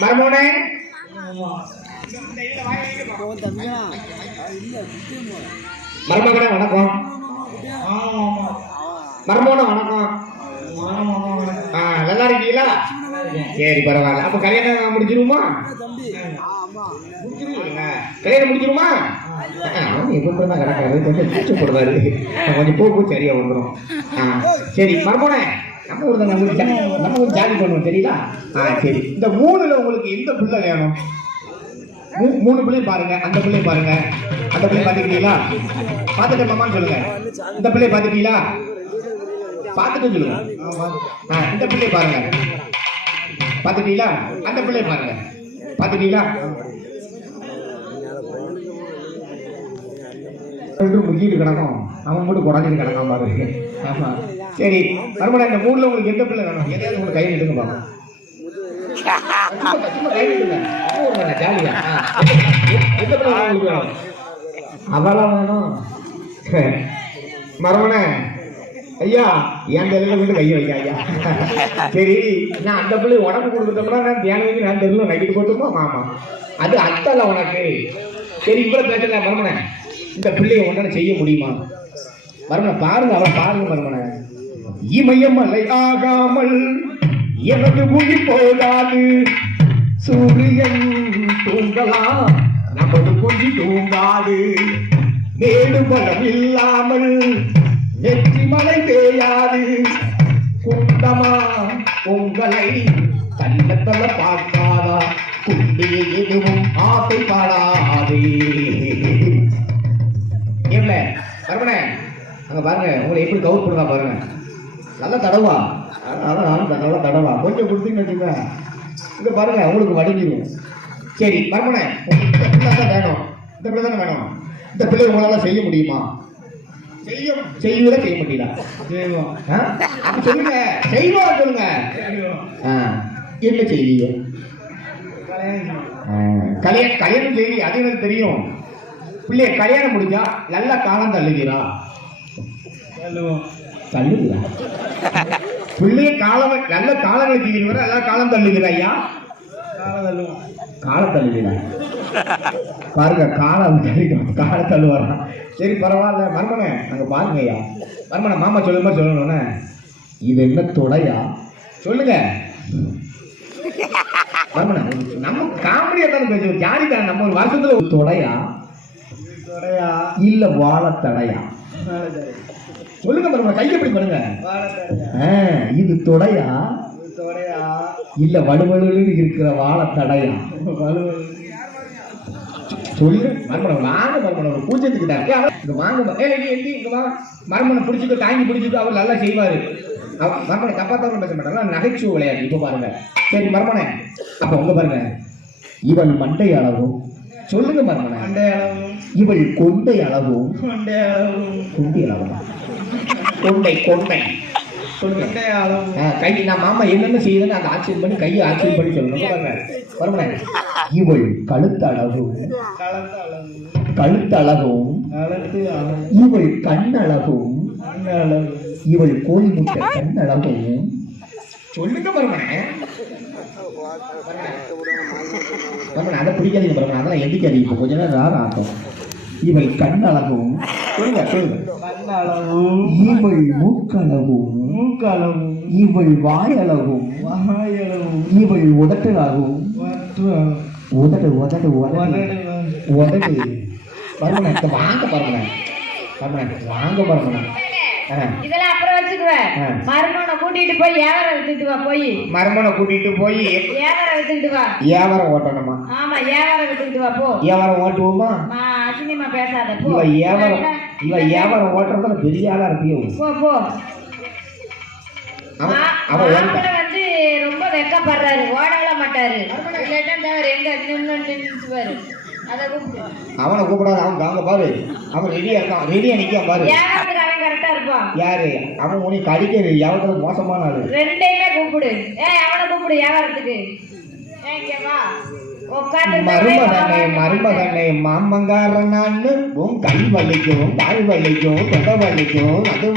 மரமோனே மருமகனே வணக்கம். மரமோன வணக்கம். நல்லா இருக்கீங்களா? சரி பரவாயில்ல. அப்ப கல்யாணம் முடிச்சிருமா? கல்யாணம் முடிச்சிருமா? எப்ப தான் கிடக்காது, கொஞ்சம் பூச்சி போடுவாரு, கொஞ்சம் பூ சரியா வந்துடும். சரி மரமோனே, நம்ம ஒரு ஜாலி பண்ணுவோம் சரிங்களா? சரி. இந்த மூணுல உங்களுக்கு எந்த பிள்ளை வேணும்? மூணு பிள்ளையும் பாருங்க. அந்த பிள்ளைய பாருங்க. அந்த பிள்ளை பாத்துக்கிட்டீங்களா? பாத்துட்டு மாமான்னு சொல்லுங்க. இந்த பிள்ளைய பாத்துட்டீங்களா? பாத்துட்டு சொல்லுங்க. இந்த பிள்ளைய பாருங்க. பாத்துட்டீங்களா? அந்த பிள்ளைய பாருங்க. பாத்துட்டீங்களா? முக்கிட்டு கிடக்கும், அவன் மட்டும் குறைஞ்சிட்டு கிடக்காம பாரு. ஆமா சரி மறுபடியும் இந்த மூணுல உங்களுக்கு எந்த பிள்ளை வேணும்? எதையாவது உங்களுக்கு கை எடுங்க பாருங்க. ஜாலியா அவெல்லாம் வேணும். மரமனே ஐயா, என் தெருல வந்து கையை வைக்க ஐயா. சரி, நான் அந்த பிள்ளை உடம்பு கொடுத்துட்டோம்னா நான் தியானம் வைக்க நான் தெருல நக்கிட்டு போட்டுமா? மாமா அது அத்தல்ல உனக்கு. சரி இவ்வளவு பேசல மரமனே, இந்த பிள்ளையை ஒன்றான செய்ய முடியுமா? மரமனை பாருங்க, அவளை பாருங்க மரமனை. இமயமலை ஆகாமல் எனது மொழி போகாது, சூரியன் தூங்கலாம் நமது கொஞ்சி தூங்காது, மேடு பலம் இல்லாமல் நெற்றி மலை பெய்யாது, குண்டமா உங்களை தன்னத்தல பார்க்காதா, குண்டிய எதுவும் ஆசைப்படாதே. என்ன மரமனே அங்க பாருங்க, உங்களை எப்படி கவுர் பண்ணுவா பாருங்க. நல்லா தடவா, நல்லா தடவா. கொஞ்சம் கொடுத்தீங்கன்னு வச்சுக்க, இங்க பாருங்க உங்களுக்கு வடிஞ்சிடும். சரி மரமனே, இந்த பிள்ளை தான் வேணும். இந்த பிள்ளை தானே வேணும். இந்த பிள்ளை உங்களால செய்ய முடியுமா? செய்வீங்களா செய்ய மாட்டீங்களா? அப்ப சொல்லுங்க, செய்வோம் சொல்லுங்க. என்ன செய்வீங்க? கல்யாணம் செய்வி, அது எனக்கு தெரியும். பிள்ளைய கல்யாணம் முடிஞ்சா நல்ல காலம் தள்ளுகிறா? தள்ளுகிறா பிள்ளைய காலம் நல்ல காலங்களை செய்வீங்க, எல்லா காலம் தள்ளுகிறா ஐயா? காலம் தள்ளுகிறா பாருங்க, காலம் கால தள்ளுவாரா? சரி பரவாயில்ல மர்மனே, அங்க பாருங்க ஐயா. மர்மனை மாமா சொல்லுமா சொல்லணும்னே, இது என்ன தொடையா? சொல்லுங்க மர்மனை, நம்ம காமெடியா தானே பேசுவோம், ஜாலி தானே. நம்ம ஒரு வருஷத்துல ஒரு தொடையா இல்ல வாழத்தடையா? சொல்லுங்க மர்மனை, கை எப்படி பண்ணுங்க. இது தொடையா இல்ல வலுவலுன்னு இருக்கிற வாழத்தடையா? சொல்லு மர்மனை. வாங்க மர்மனை, ஒரு பூஜத்துக்கிட்ட வாங்க. மர்மனை பிடிச்சிட்டு தாங்கி பிடிச்சிட்டு அவர் நல்லா செய்வாரு. மர்மனை தப்பா தவிர பேச மாட்டாங்க, நகைச்சுவை விளையாட்டு. இப்ப பாருங்க. சரி மர்மனை, அப்ப உங்க பாருங்க, இவள் மண்டை அளவும் சொல்லுங்க மர்மனை. மண்டை அளவும் இவள் கொண்டை அளவும். கொண்டை அளவும் கொண்டை கொண்டை சொல்லுங்க. கை நான் மாமா என்னென்ன செய்யுதுன்னு அந்த ஆட்சியம் பண்ணி கையை ஆட்சியம் பண்ணி சொல்லணும். மர்மனை, இவள் கழுத்தளவும் கழுத்தளவும் இவள் கண்ணளவும் இவள் கோழி முட்டை கண்ணளவும். சொல்லுங்க மர்மனை. மர்மனை அதை பிடிக்காதீங்க மர்மனை, அதெல்லாம் எந்திக்காதீங்க. இப்போ கொஞ்ச நேரம் நேரம் ஆகும். இவள் கண்ணளவும் சொல்லுங்க சொல்லுங்க. இவள் மூக்களவும் இவள் வாயளவும் இவள் உதட்டளவும் உதடு உதடு உதடு உதடு. மர்மனை வாங்க மர்மனை, வாங்க மர்மனை. இதெல்லாம் அப்புறம் வச்சுக்குவேன். மர்மனை கூட்டிட்டு போய் வியாபாரம் எடுத்துட்டு வா. போய் மர்மனை கூட்டிட்டு போய் வியாபாரம் எடுத்துட்டு வா. வியாபாரம் ஓட்டணுமா? ஆமா வியாபாரம் எடுத்துட்டு வா. போ வியாபாரம் ஓட்டுவோமா? அசிங்கமா பேசாத. போ. இவ வியாபாரம் ஓட்டுறதுல பெரிய ஆளா இருப்பியோ. போ போ. அவன் வந்து ரொம்ப வெக்கப்படுறாரு, ஓடல மாட்டாரு. இல்லாட்டா எங்க நின்னுவாரு. அவனை கூப்பிடாது, அவன் காங்க பாரு, அவன் ரெடியா இருக்கான், ரெடியா நிக்கான் பாரு. அவன் கரெக்டா இருப்பான். யாரு அவன்? உனக்கு கடிக்கிறது யாவது மோசமான ஆளு. ரெண்டையுமே கூப்பிடு. அவனை கூப்பிடு வியாபாரத்துக்கு. மருமகனை மாமங்காரன், உன் கை வலிக்கும், கால் வலிக்கும், தொண்டை வலிக்கும், அது